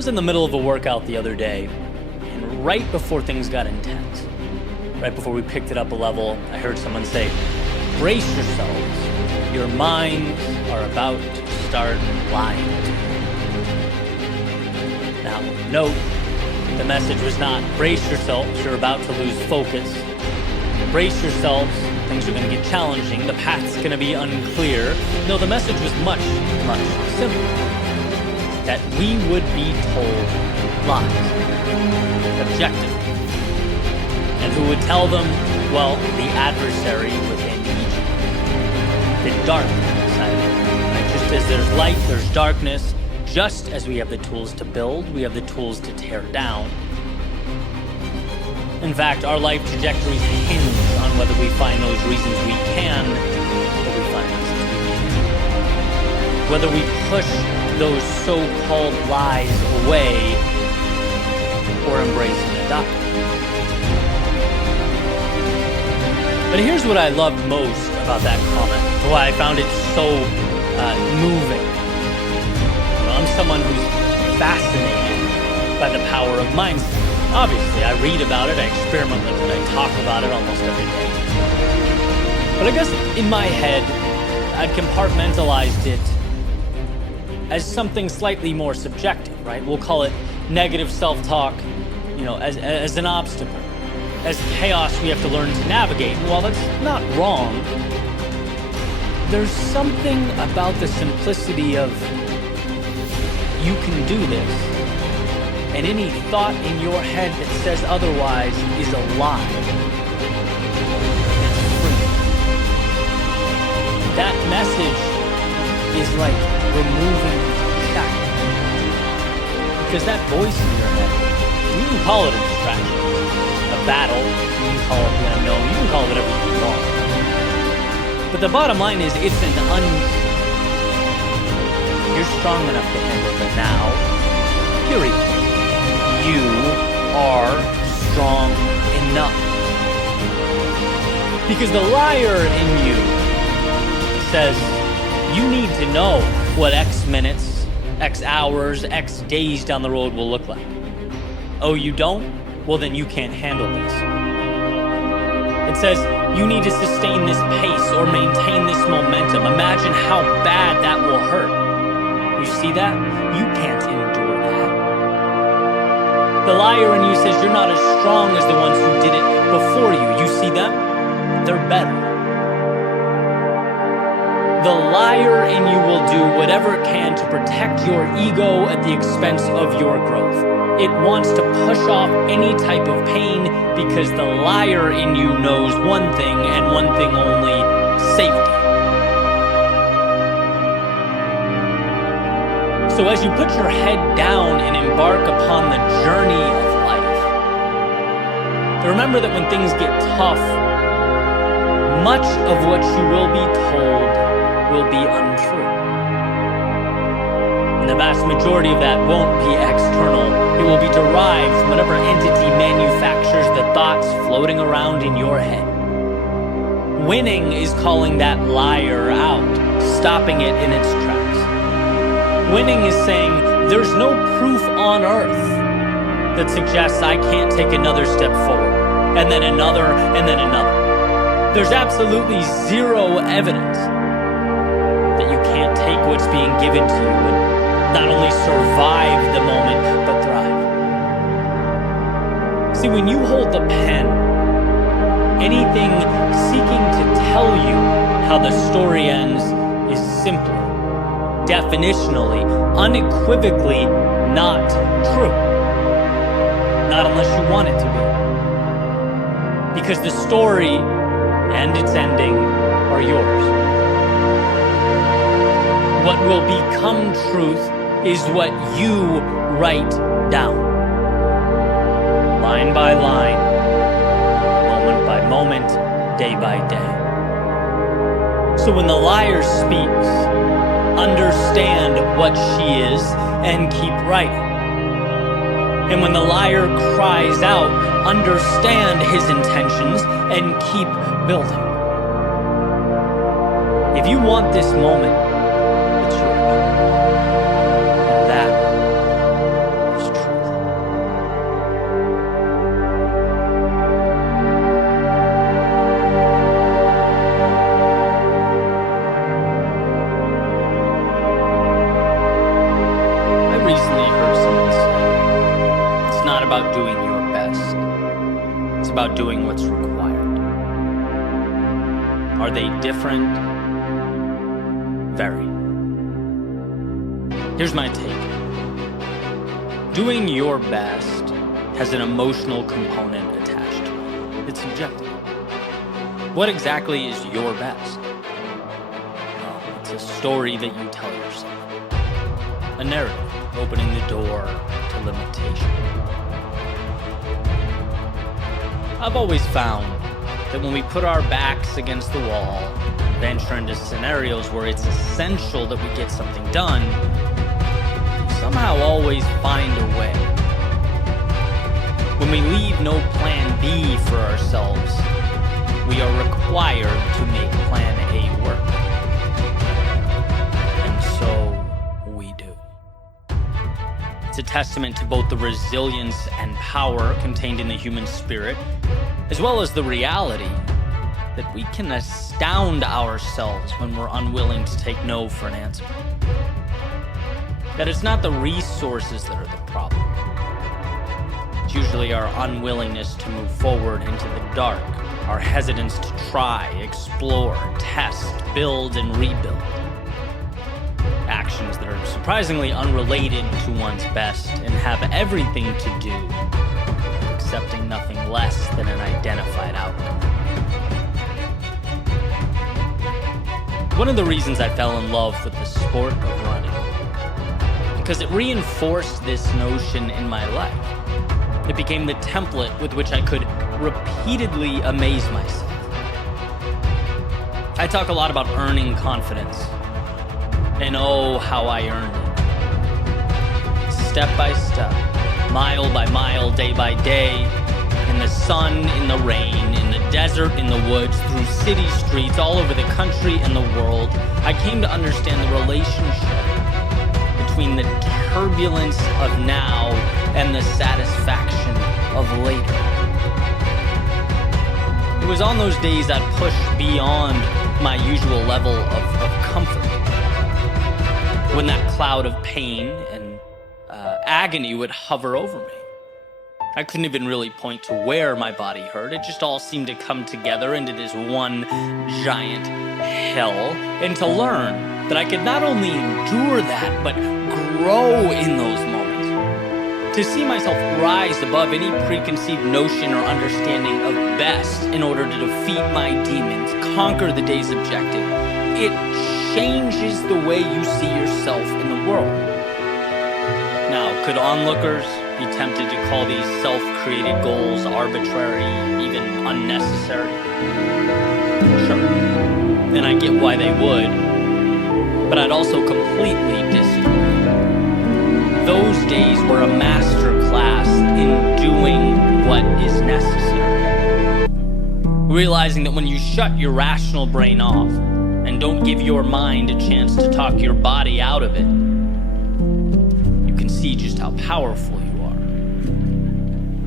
was in the middle of a workout the other day, and right before things got intense, right before we picked it up a level, I heard someone say, "Brace yourselves, your minds are about to start lying to you." Now, note, the message was not, brace yourselves, you're about to lose focus. Brace yourselves, things are going to get challenging, the path's going to be unclear. No, the message was much, much simpler. That we would be told lies, objectively. And who would tell them? Well, the adversary within each, the dark side of it. Right? Just as there's light, there's darkness. Just as we have the tools to build, we have the tools to tear down. In fact, our life trajectories hinge on whether we find those reasons we can, or we find reasons we can't. Whether we push those so-called lies away or embrace and adopt them. But here's what I loved most about that comment, why I found it so moving. I'm someone who's fascinated by the power of mindset. Obviously, I read about it, I experiment with it, I talk about it almost every day. But I guess in my head, I'd compartmentalized it as something slightly more subjective, right? We'll call it negative self-talk, as an obstacle, as chaos we have to learn to navigate. And while that's not wrong, there's something about the simplicity of you can do this, and any thought in your head that says otherwise is a lie. It's free. That message is like removing shackles. Because that voice in your head, you can call it a distraction, a battle, you can call it the unknown, you can call it whatever you want. But the bottom line is, it's an You're strong enough to handle it now. Period. You are strong enough. Because the liar in you says, you need to know what X minutes, X hours, X days down the road will look like. Oh, you don't? Well, then you can't handle this. It says, you need to sustain this pace or maintain this momentum. Imagine how bad that will hurt. You see that? You can't endure that. The liar in you says you're not as strong as the ones who did it before you. You see them? They're better. The liar in you will do whatever it can to protect your ego at the expense of your growth. It wants to push off any type of pain because the liar in you knows one thing and one thing only: safety. So as you put your head down and embark upon the journey of life, remember that when things get tough, much of what you will be told will be untrue. And the vast majority of that won't be external. It will be derived from whatever entity manufactures the thoughts floating around in your head. Winning is calling that liar out, stopping it in its tracks. Winning is saying, there's no proof on earth that suggests I can't take another step forward, and then another, and then another. There's absolutely zero evidence that you can't take what's being given to you and not only survive the moment, but thrive. See, when you hold the pen, anything seeking to tell you how the story ends is simply, definitionally, unequivocally not true. Not unless you want it to be. Because the story and its ending are yours. What will become truth is what you write down. Line by line, moment by moment, day by day. So when the liar speaks, understand what she is and keep writing. And when the liar cries out, understand his intentions and keep building. If you want this moment, it's yours. And that about doing your best. It's about doing what's required. Are they different? Very. Here's my take. Doing your best has an emotional component attached to it. It's subjective. What exactly is your best? Well, it's a story that you tell yourself. A narrative opening the door to limitation. I've always found that when we put our backs against the wall and venture into scenarios where it's essential that we get something done, we somehow always find a way. When we leave no plan B for ourselves, we are required to make plan A work. And so we do. It's a testament to both the resilience and power contained in the human spirit, as well as the reality that we can astound ourselves when we're unwilling to take no for an answer. That it's not the resources that are the problem. It's usually our unwillingness to move forward into the dark, our hesitance to try, explore, test, build, and rebuild. Actions that are surprisingly unrelated to one's best and have everything to do with accepting nothing less than an identified outcome. One of the reasons I fell in love with the sport of running, because it reinforced this notion in my life. It became the template with which I could repeatedly amaze myself. I talk a lot about earning confidence, and oh, how I earned it. Step by step, mile by mile, day by day, in the sun, in the rain, in the desert, in the woods, through city streets, all over the country and the world, I came to understand the relationship between the turbulence of now and the satisfaction of later. It was on those days I'd push beyond my usual level of comfort, when that cloud of pain and agony would hover over me. I couldn't even really point to where my body hurt. It just all seemed to come together into this one giant hell, and to learn that I could not only endure that, but grow in those moments. To see myself rise above any preconceived notion or understanding of best in order to defeat my demons, conquer the day's objective, it changes the way you see yourself in the world. Now, could onlookers be tempted to call these self-created goals arbitrary, even unnecessary? Sure. And I get why they would, but I'd also completely disagree. Those days were a master class in doing what is necessary. Realizing that when you shut your rational brain off and don't give your mind a chance to talk your body out of it, you can see just how powerful you are.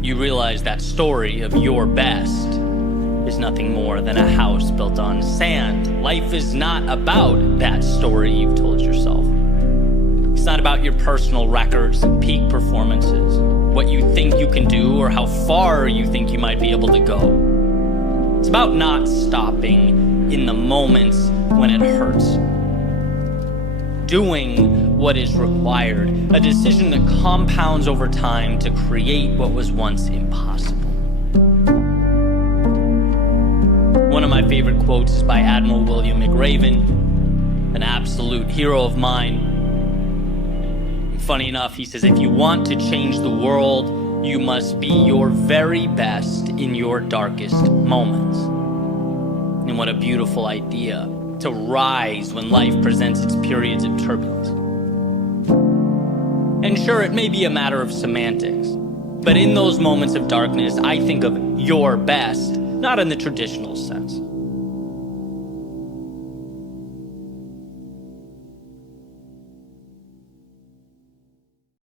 You realize that story of your best is nothing more than a house built on sand. Life is not about that story you've told yourself. It's not about your personal records and peak performances, what you think you can do or how far you think you might be able to go. It's about not stopping in the moments when it hurts. Doing what is required, a decision that compounds over time to create what was once impossible. One of my favorite quotes is by Admiral William McRaven, an absolute hero of mine. Funny enough, he says, if you want to change the world, you must be your very best in your darkest moments. And what a beautiful idea, to rise when life presents its periods of turbulence. And sure, it may be a matter of semantics, but in those moments of darkness, I think of your best, not in the traditional sense.